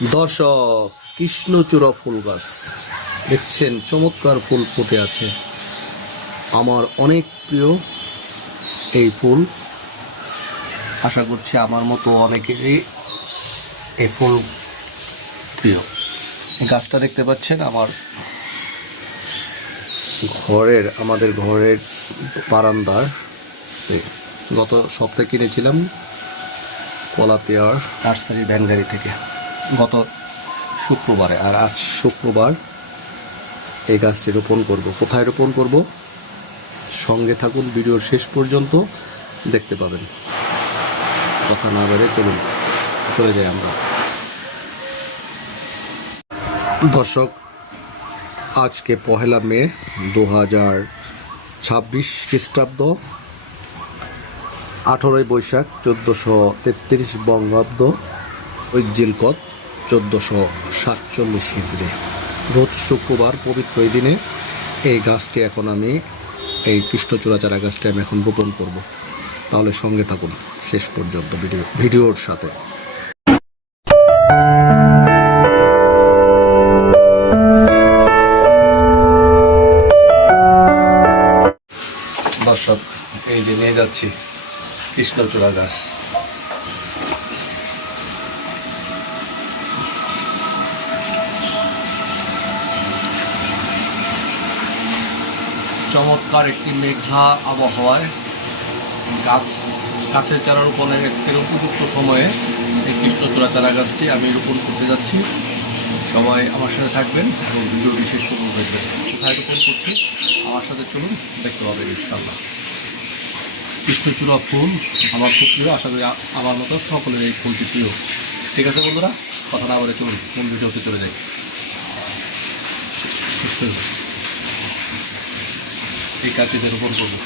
দর্শক, কৃষ্ণচূড়া ফুল গাছ দেখছেন, চমৎকার ফুল ফুটে আছে। আমার অনেক প্রিয় এই ফুল। আশা করছি আমার মতো অনেকেরই এই ফুল প্রিয়। এই গাছটা দেখতে পাচ্ছেন আমাদের ঘরের বারান্দার। গত সপ্তাহে কিনেছিলাম কলাতিয়ার নার্সারি ভ্যানগাড়ি থেকে, গত শুক্রবারে। আর আজ শুক্রবার এই গাছটি রোপণ করব। কোথায় রোপণ করব সঙ্গে থাকুন, ভিডিওর শেষ পর্যন্ত দেখতে পাবেন। কথা না বেড়ে চলে যাই আমরা। দর্শক, আজকে 1 মে 2026 খ্রিস্টাব্দ, 18 বৈশাখ 1433 বঙ্গাব্দ, ঐজিলকত 1447 হিজরি। রোজ শুক্রবার, পবিত্র এই দিনে এই গাছটি এখন আমি, এই কৃষ্ণচূড়া চারা গাছটি আমি এখন রোপণ করব। তাহলে সঙ্গে থাকুন শেষ পর্যন্ত ভিডিওর সাথে। দর্শক, এই যে নিয়ে যাচ্ছি কৃষ্ণচূড়া গাছ। চমৎকার একটি মেঘলা আবহাওয়ায় গাছের চারা রোপণের একটি উপযুক্ত সময়ে এই কৃষ্ণচূড়া চারা গাছটি আমি রোপণ করতে যাচ্ছি। সবাই আমার সাথে থাকবেন এবং ভিডিওটি শেষ পর্যন্ত দেখবেন। কোথায় রোপণ করছি আমার সাথে চলুন, দেখতে পাবেন ইনশাআল্লাহ। কৃষ্ণচূড়া ফুল আমার খুব প্রিয়। আশা করি আমার মতো সকলের এই ফুলটি প্রিয়। ঠিক আছে বন্ধুরা, কথা না বলে চলুন মূল ভিডিওতে চলে যাই। এই গাছটিতে রোপণ করবো।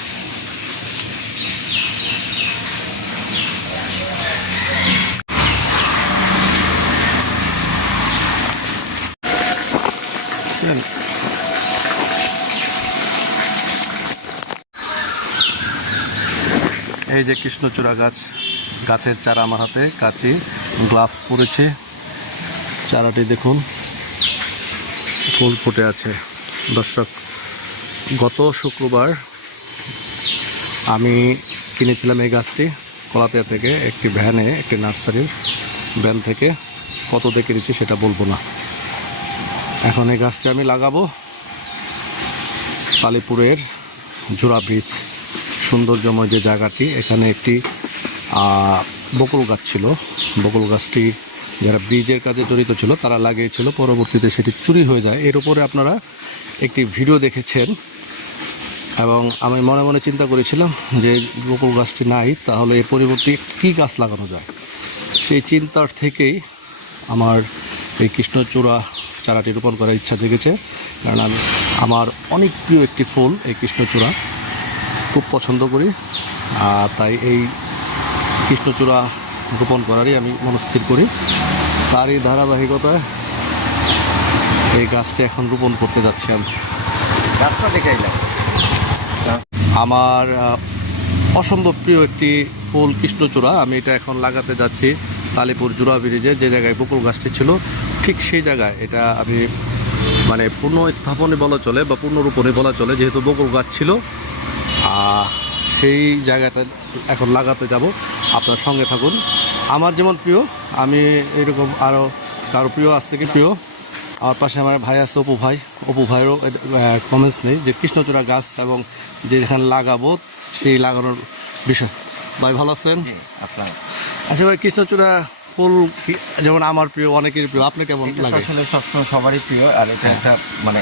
এই যে কৃষ্ণচূড়া গাছের চারা আমার হাতে, কাঁচি গ্লাভ পড়েছে। চারাটি দেখুন, ফুল ফুটে আছে। দর্শক, গত শুক্রবার আমি কিনেছিলাম এই গাছটি কলাতিয়া থেকে, একটি ভ্যানে, একটি নার্সারির ভ্যান থেকে। কত দিয়ে কিনেছি সেটা বলবো না। এখন এই গাছটি আমি লাগাবো কালীপুরের জোড়া ব্রিজ সৌন্দর্যময় যে জায়গাটি, এখানে একটি বকুল গাছ ছিল। বকুল গাছটি যারা ব্রিজের কাজে জড়িত ছিল তারা লাগিয়েছিল, পরবর্তীতে সেটি চুরি হয়ে যায়। এর উপরে আপনারা একটি ভিডিও দেখেছেন এবং আমি মনে মনে চিন্তা করেছিলাম যে বকুল গাছটি নাই, তাহলে এর পরিবর্তে কী গাছ লাগানো যায়। সেই চিন্তার থেকেই আমার এই কৃষ্ণচূড়া চারাটি রোপণ করার ইচ্ছা জেগেছে। কারণ আমার অনেক প্রিয় একটি ফুল এই কৃষ্ণচূড়া, খুব পছন্দ করি। তাই এই কৃষ্ণচূড়া রোপণ করারই আমি মনস্থির করি। তারই ধারাবাহিকতায় এই গাছটি এখন রোপণ করতে যাচ্ছি আমি। গাছটা দেখাইলাম। আমার অসম্ভব প্রিয় একটি ফুল কৃষ্ণচূড়া। আমি এটা এখন লাগাতে যাচ্ছি কালীপুর জোড়া ব্রিজে, যে জায়গায় বকুল গাছটি ছিল ঠিক সেই জায়গায়। এটা আমি মানে পুনঃস্থাপনে বলা চলে বা পুনরোপণে বলা চলে, যেহেতু বকুল গাছ ছিল। সেই জায়গাটা এখন লাগাতে যাব। আপনার সঙ্গে থাকুন। আমার যেমন প্রিয়, আমি এরকম আরও কারো প্রিয় আছে কি প্রিয়। আমার পাশে আমার ভাই আছে, অপু ভাইয়েরও কমেন্টস নেই যে কৃষ্ণচূড়া গাছ এবং যেখানে লাগাবো সেই লাগানোর বিষয়। ভাই ভালো আছেন? আপনার আচ্ছা ভাই, কৃষ্ণচূড়া ফুল যেমন আমার প্রিয়, অনেকের প্রিয়, আপনার কেমন লাগে? আসলে সবসময় সবারই প্রিয়। আর এটা একটা মানে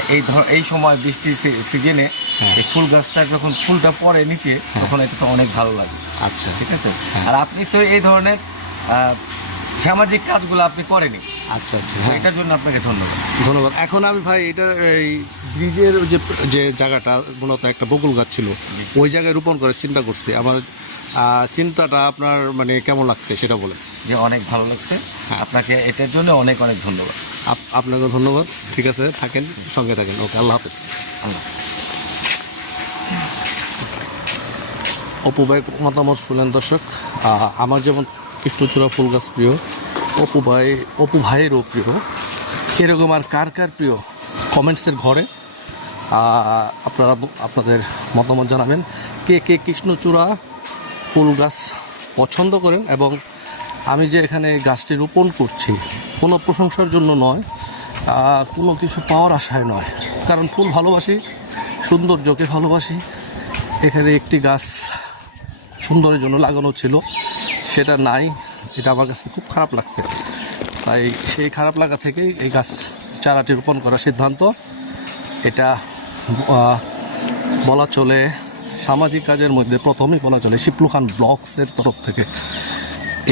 এই সময় বৃষ্টির সিজনে এই ফুল গাছটা যখন ফুলটা পড়ে নিচে, তখন এটা তো অনেক ভালো লাগে। আচ্ছা, ঠিক আছে। আর আপনি তো এই ধরনের সামাজিক কাজগুলো আপনি করেনি। আচ্ছা আচ্ছা, এটার জন্য আপনাকে ধন্যবাদ। এখন আমি ভাই, এটা এই ব্রিজের যে জায়গাটা মূলত একটা বকুল গাছ ছিল, ওই জায়গায় রোপণ করার চিন্তা করছি। আমার চিন্তাটা আপনার মানে কেমন লাগছে সেটা বলে। যে অনেক ভালো লাগছে। আপনাকে এটার জন্য অনেক অনেক ধন্যবাদ। আপনাকে ধন্যবাদ। ঠিক আছে, থাকেন, সঙ্গে থাকেন। ওকে, আল্লাহ হাফেজ। অপু ভাইয়ের মতামত শুনলেন দর্শক। আমার যেমন কৃষ্ণচূড়া ফুল গাছ প্রিয়, অপু ভাইয়েরও প্রিয়। এরকম আর কার কার প্রিয় কমেন্টসের ঘরে আপনারা আপনাদের মতামত জানাবেন। কে কে কৃষ্ণচূড়া ফুল গাছ পছন্দ করেন, এবং আমি যে এখানে গাছটি রোপণ করছি কোনো প্রশংসার জন্য নয়, কোনো কিছু পাওয়ার আশায় নয়, কারণ ফুল ভালোবাসি, সৌন্দর্যকে ভালোবাসি। এখানে একটি গাছ সুন্দরের জন্য লাগানো ছিল, সেটা নাই, এটা আমার কাছে খুব খারাপ লাগছে। তাই সেই খারাপ লাগা থেকেই এই গাছ চারাটি রোপণ করার সিদ্ধান্ত। এটা বলা চলে সামাজিক কাজের মধ্যে প্রথমেই বলা চলে শিপলু খান ব্লগসের তরফ থেকে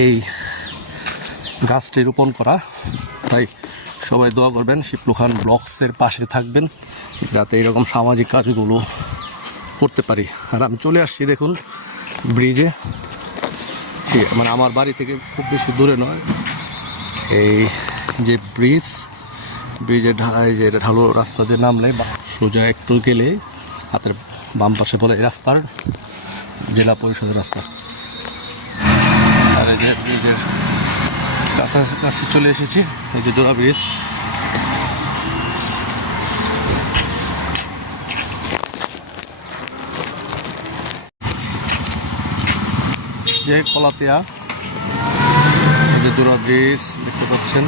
এই গাছটি রোপণ করা। তাই সবাই দোয়া করবেন, শিপলু খান ব্লগসের পাশে থাকবেন, যাতে এরকম সামাজিক কাজগুলো করতে পারি। আর আমি চলে আসছি দেখুন ব্রিজে, মানে আমার বাড়ি থেকে খুব বেশি দূরে নয়। এই যে ব্রিজের যে ঢালু রাস্তা দিয়ে নামলে সোজা একটু গেলে হাতের বাম পাশে বলে এই রাস্তার জেলা পরিষদের রাস্তা। আর এই যে ব্রিজের কাছে চলে এসেছি, এই যে জোড়া ব্রিজ। যে কলাতিয়া, এই যে জোড়া ব্রিজ দেখতে পাচ্ছেন।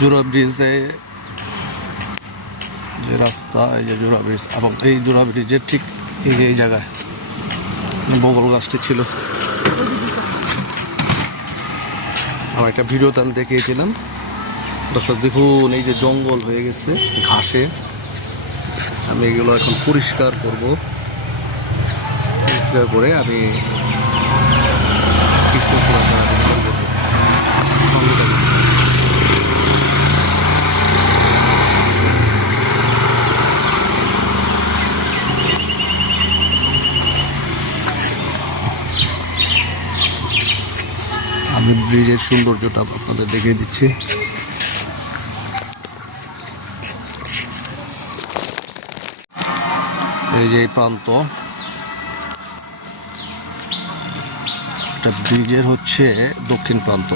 জোড়া ব্রিজে যে রাস্তা, এই যে জোড়া ব্রিজ, এবং এই জোড়া ব্রিজের ঠিক এই জায়গায় বগল গাছটি ছিল। আমার একটা ভিডিওতে আমি দেখিয়েছিলাম। দর্শক দেখুন, এই যে জঙ্গল হয়ে গেছে ঘাসে। আমি এগুলো এখন পরিষ্কার করব, পরিষ্কার করে আমি ব্রিজের সৌন্দর্যটা আপনাদের দেখিয়ে দিচ্ছি। এই যে প্রান্ত, এটা ব্রিজের হচ্ছে দক্ষিণ প্রান্ত।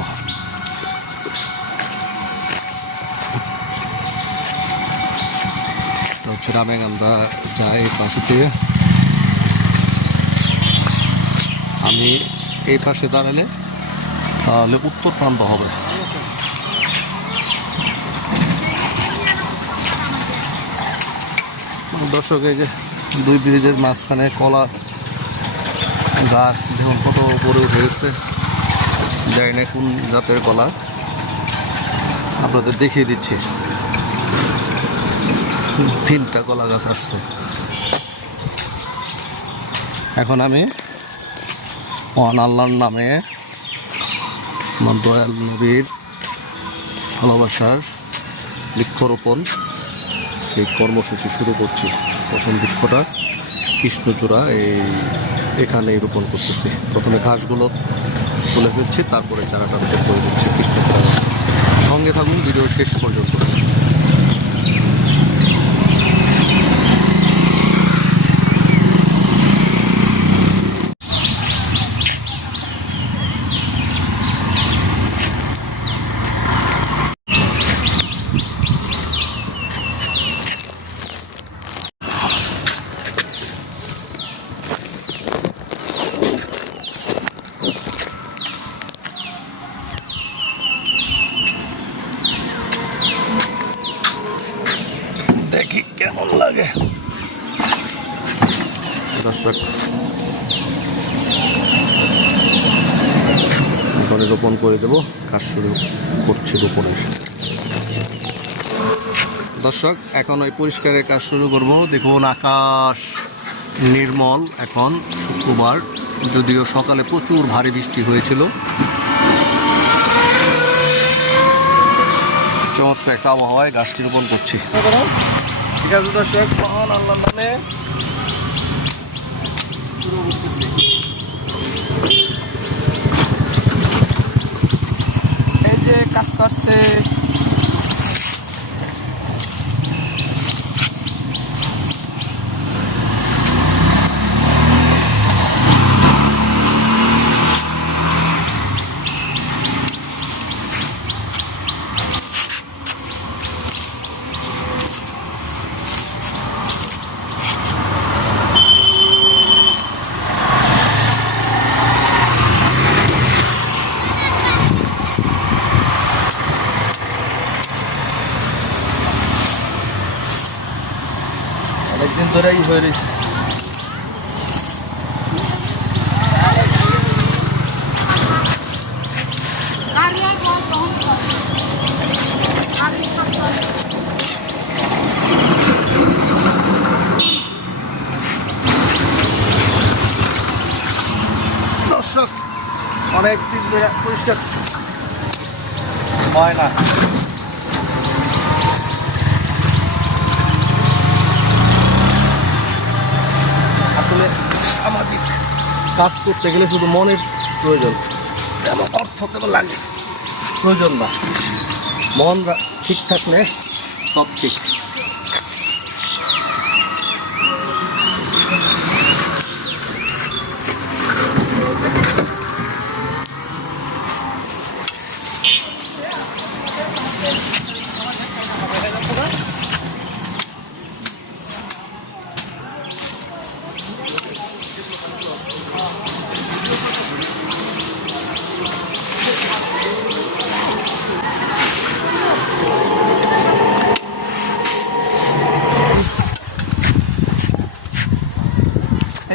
এটা হচ্ছে রামেগান্ধা যায় এই পাশে থেকে। আমি এই পাশে দাঁড়ালে তাহলে উত্তর প্রান্ত হবে। দর্শক, এই যে দুই ব্রিজের মাঝখানে কলা গাছ দেখুন কত উপরে উঠে গেছে। জানি না কোন জাতের কলা, আপনাদের দেখিয়ে দিচ্ছি। 3টা কলা গাছ আসছে। এখন আমি মহান আল্লাহর নামে, আমার দয়াল নবীর ভালোবাসার বৃক্ষরোপণ সেই কর্মসূচি শুরু করছি। প্রথম বৃক্ষটা কৃষ্ণচূড়া এখানেই রোপণ করতেছি। প্রথমে ঘাসগুলো তুলে ফেলছি, তারপরে চারাটা রোপণ করে দিচ্ছি কৃষ্ণচূড়া গাছ। সঙ্গে থাকুন ভিডিও শেষ পর্যন্ত। দেখি কেমন লাগে। দর্শক, এখানে রোপণ করে দেবো, কাজ শুরু করছি রোপণের। দর্শক, এখন ওই পরিষ্কারের কাজ শুরু করব। দেখুন আকাশ নির্মল, এখন শুক্রবার, যদিও সকালে প্রচুর ভারী বৃষ্টি হয়েছিল। চমৎকার একটা আবহাওয়ায় গাছটি রোপণ করছি। ঠিক আছে দর্শক, মহান আল্লাহর নামে শুরু করতেছি। এই যে কাজ করছে, ধরেই হয়ে রয়েছে। দর্শক অনেক দিন ধরে পরিষ্কার হয় না। আসলে সামাজিক কাজ করতে গেলে শুধু মনের প্রয়োজন, যেন অর্থ তেমন লাগে প্রয়োজন না। মন ঠিক থাকলে সব ঠিক।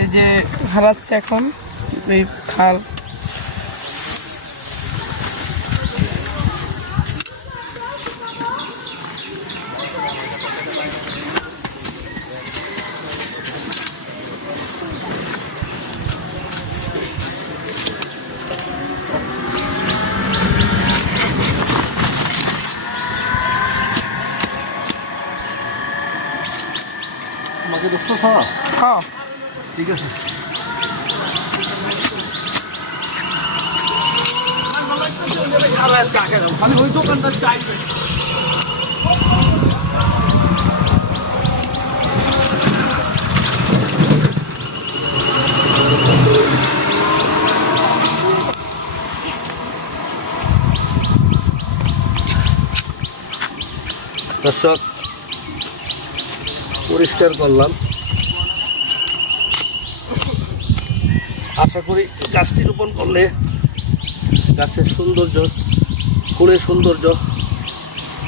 এই যে হারাচ্ছে এখন এই খাল, আমাকে দোস্ত স্যার হ্যাঁ ঠিক আছে। ওই দোকানটা চাই দর্শক পরিষ্কার করলাম। আশা করি গাছটি রোপণ করলে গাছের সৌন্দর্য, ফুলের সৌন্দর্য,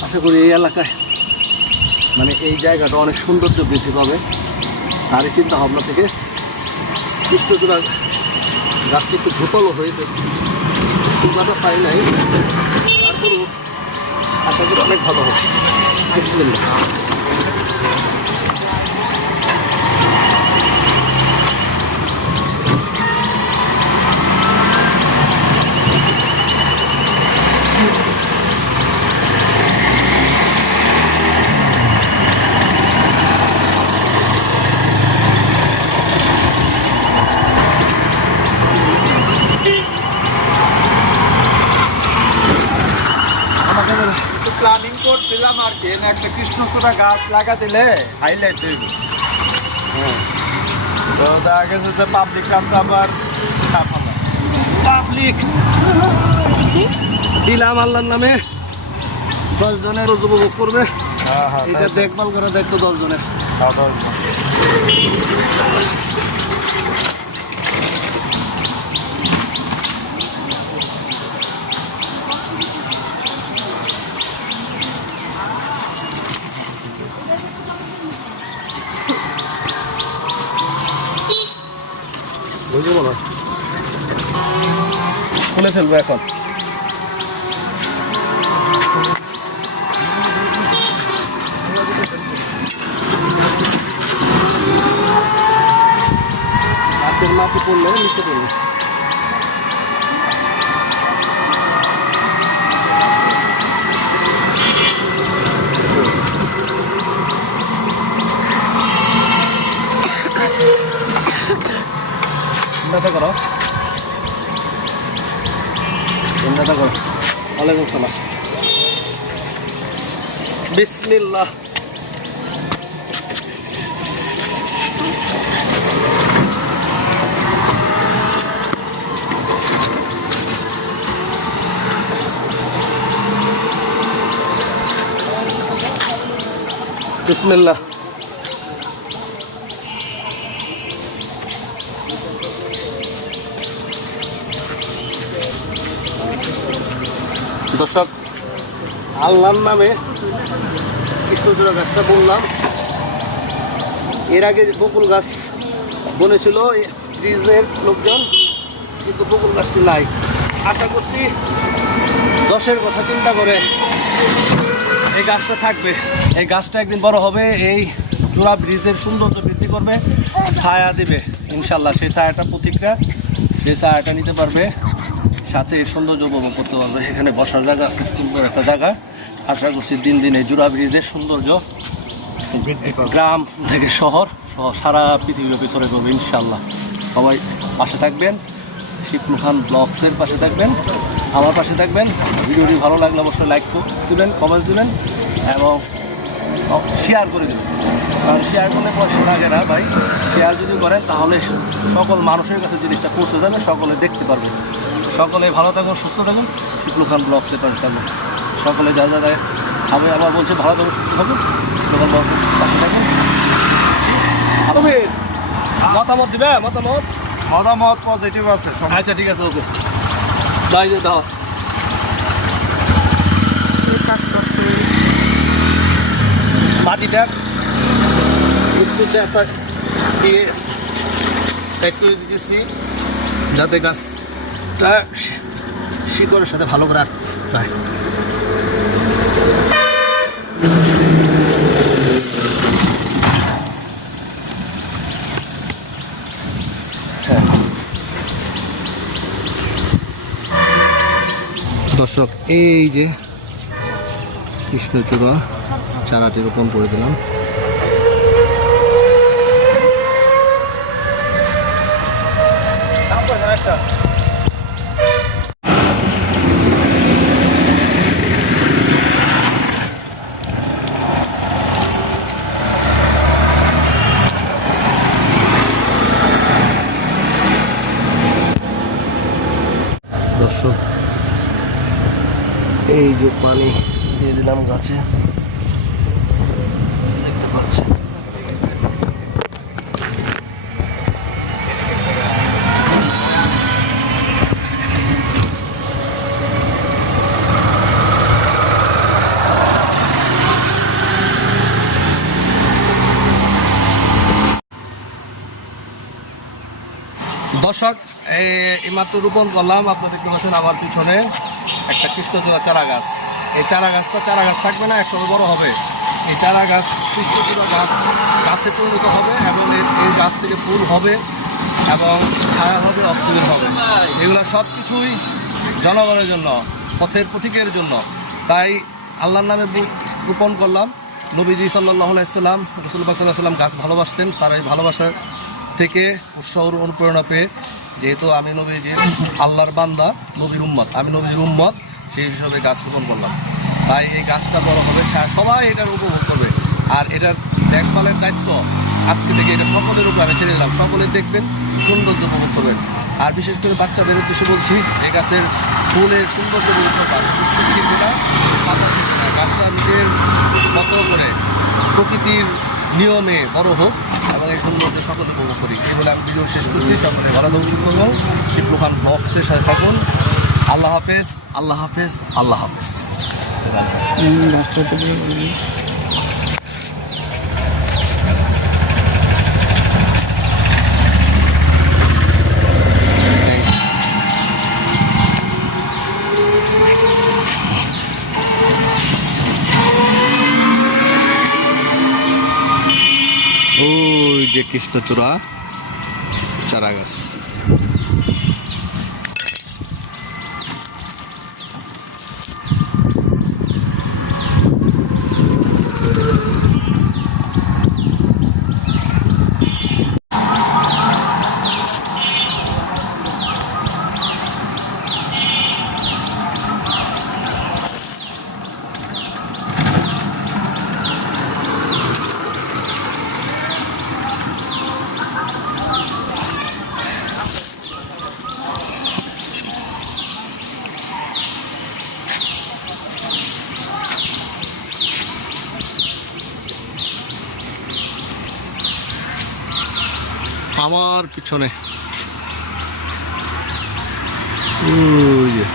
আশা করি এই এলাকায় মানে এই জায়গাটা অনেক সৌন্দর্য বৃদ্ধি পাবে। তারই চিন্তা ভাবনা থেকে কৃষ্ণচূড়া গাছটি একটু ঝোপালো হয়েছে, সুগাটা পাই নাই, তারপরেও আশা করি অনেক ভালো হবে। বিসমিল্লাহ। প্ল্যানিং করছিলাম আর কি, একটা কৃষ্ণচূড়া গাছ লাগা দিলে হাইলাইট হইব। তো দেখা গেছে যে পাবলিক রাস্তা আবার পাবলিক দিলাম আল্লাহর নামে, 10 জনের উপভোগ করবে। এটা দেখভাল করে দায়িত্ব 10 জনের। বুঝবো না, খুলে ফেলবো এখন। গাছের মাটি পড়লে নিচে পড়বে। চিন্তা করো, চিন্তা করো। ওয়ালাইকুম সালাম। বিসমিল্লাহ। বিসমিল্লাহ। দর্শক আল্লাহর নামে কৃষ্ণচূড়া গাছটা বললাম, এর আগে বকুল গাছ বনেছিল ব্রিজের লোকজন, কিন্তু বকুল গাছটি নাই। আশা করছি 10-এর কথা চিন্তা করে এই গাছটা থাকবে। এই গাছটা একদিন বড় হবে, এই জোড়া ব্রিজের সৌন্দর্য বৃদ্ধি করবে, ছায়া দেবে ইনশাল্লাহ। সেই ছায়াটা প্রতীকটা, সেই ছায়াটা নিতে পারবে, সাথে সৌন্দর্য উপভোগ করতে পারবে। এখানে বসার জায়গা আছে, সুন্দর একটা জায়গা। আশা করছি দিন দিন এই জোড়া ব্রিজের সৌন্দর্য গ্রাম থেকে শহর সারা পৃথিবীব্যাপী ছড়িয়ে পড়বে ইনশাল্লাহ। সবাই পাশে থাকবেন, শিপলু খান ব্লগসের পাশে থাকবেন, আমার পাশে থাকবেন। ভিডিওটি ভালো লাগলে অবশ্যই লাইক দিবেন, কমেন্ট দিবেন এবং শেয়ার করে দেবেন। কারণ শেয়ার করলে পয়সা লাগে না ভাই। শেয়ার যদি করেন তাহলে সকল মানুষের কাছে জিনিসটা পৌঁছে যাবে, সকলে দেখতে পারবে। সকলে ভালো থাকুন, সুস্থ থাকুন, শিপলু খান ব্লগসের পাশে থাকুন। সকলে যা যা দেয় আমি আবার বলছি, ভালো থাকুন, সুস্থ থাকুন, শিপলু খান ব্লগসের পাশে থাকুন। মতামত দিবে, মতামত পজিটিভ আছে। আচ্ছা ঠিক আছে, ওকে বাই। দাও কাজ করছে মাটিটা একটু চাপা দিয়ে একটু দিতেছি, যাতে গাছটা শিকড়ের সাথে ভালো করে পায়। দর্শক, এই যে কৃষ্ণচূড়া চারাটি রোপণ করে দিলাম। দর্শক, এই যে পানি দিয়ে দিলাম গাছে, দেখতে পাচ্ছেন। দর্শক, এইমাত্র রোপণ করলাম, আপনারা দেখতে পাচ্ছেন আমার পিছনে একটা কৃষ্ণচূড়া চারা গাছ। এই চারা গাছটা চারা গাছ থাকবে না, একসঙ্গে বড় হবে। এই চারা গাছ কৃষ্ণচূড়া গাছে পরিণত হবে এবং এই গাছ থেকে ফুল হবে এবং ছায়া হবে, অক্সিজেন হবে। এগুলো সব কিছুই জনগণের জন্য, পথের প্রতীকের জন্য। তাই আল্লাহর নামে রোপণ করলাম। নবীজি সাল্লাল্লাহু আলাইহি সাল্লাম, রাসূলুল্লাহ সাল্লাল্লাহু আলাইহি সাল্লাম গাছ ভালোবাসতেন। তার এই ভালোবাসা থেকে উৎসাহ অনুপ্রেরণা পেয়ে, যেহেতু আমি নবীজির আল্লাহর বান্দা, নবীর উম্মত, আমি নবীজির উম্মত, সেই হিসাবে গাছ রোপণ করলাম। তাই এই গাছটা বড় হবে, সবাই এটার উপভোগ করবে। আর এটার দেখভালের দায়িত্ব আজকে থেকে এটা সকলের উপর আমি ছেড়ে দিলাম। সকলে দেখবেন, সৌন্দর্য উপভোগ করবেন। আর বিশেষ করে বাচ্চাদের উদ্দেশ্যে বলছি, এই গাছের ফুলের সৌন্দর্য উৎসটা ছিটবে না, পাতা ছিটবে না। গাছটা নিজের মতো করে প্রকৃতির নিয়মে বড় হোক এবং এই সৌন্দর্য সকলে উপভোগ করি। এই বলে আমি ভিডিও শেষ করছি। সকলে ভালো থাকুন, সুস্থ থাকুন, শিপলু খান ব্লগসের সাথে থাকুন। আল্লাহ হাফেজ, আল্লাহ হাফেজ, আল্লাহ হাফেজ। ওই যে কৃষ্ণচূড়া চারা গাছ। আমার পিছনে ওই যে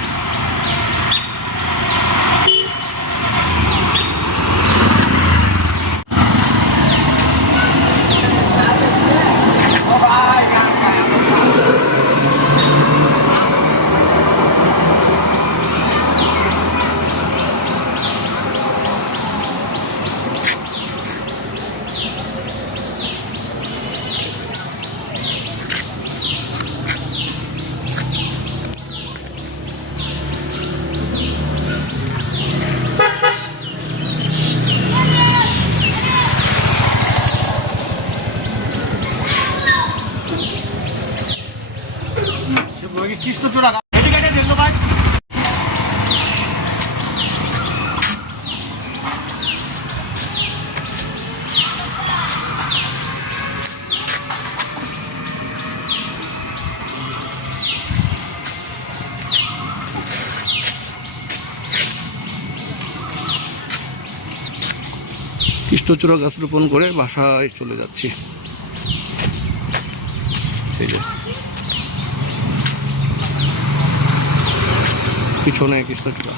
কৃষ্ণচূড়া গাছ রোপণ করে বাসায় চলে যাচ্ছি। এই যে পিছনে কৃষ্ণচূড়া।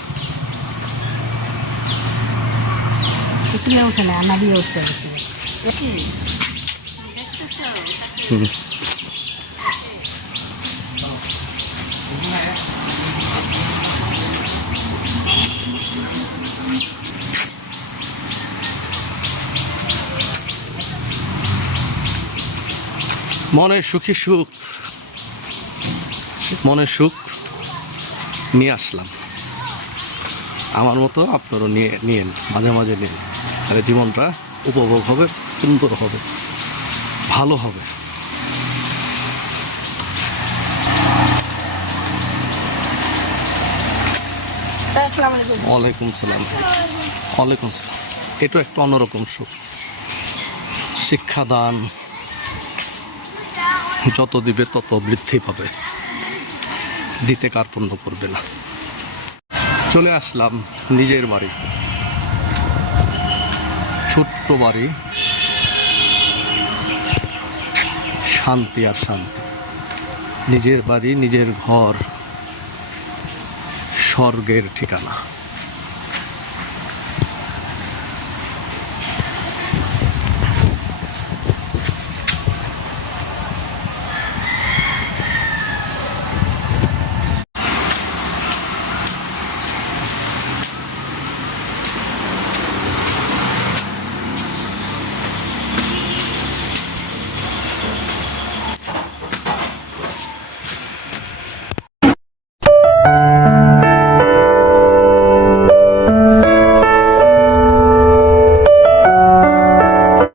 দিয়ে ওঠে না, না দিয়ে উঠতে হবে। হুম। মনের সুখী সুখ, মনের সুখ নিয়ে আসলাম। আমার মতো আপনারও নিয়েন, মাঝে মাঝে নিন, তাহলে জীবনটা উপভোগ হবে, সুন্দর হবে, ভালো হবে। আসসালামু আলাইকুম। ওয়ালাইকুম সালাম। ওয়ালাইকুম সালাম। এটা একটা অন্যরকম সুখ। শিক্ষাদান যত দিবে তত বৃদ্ধি পাবে, দিতে কার্পণ্য করবে না। চলে আসলাম নিজের বাড়ি, ছোট্ট বাড়ি, শান্তি আর শান্তি। নিজের বাড়ি, নিজের ঘর, স্বর্গের ঠিকানা।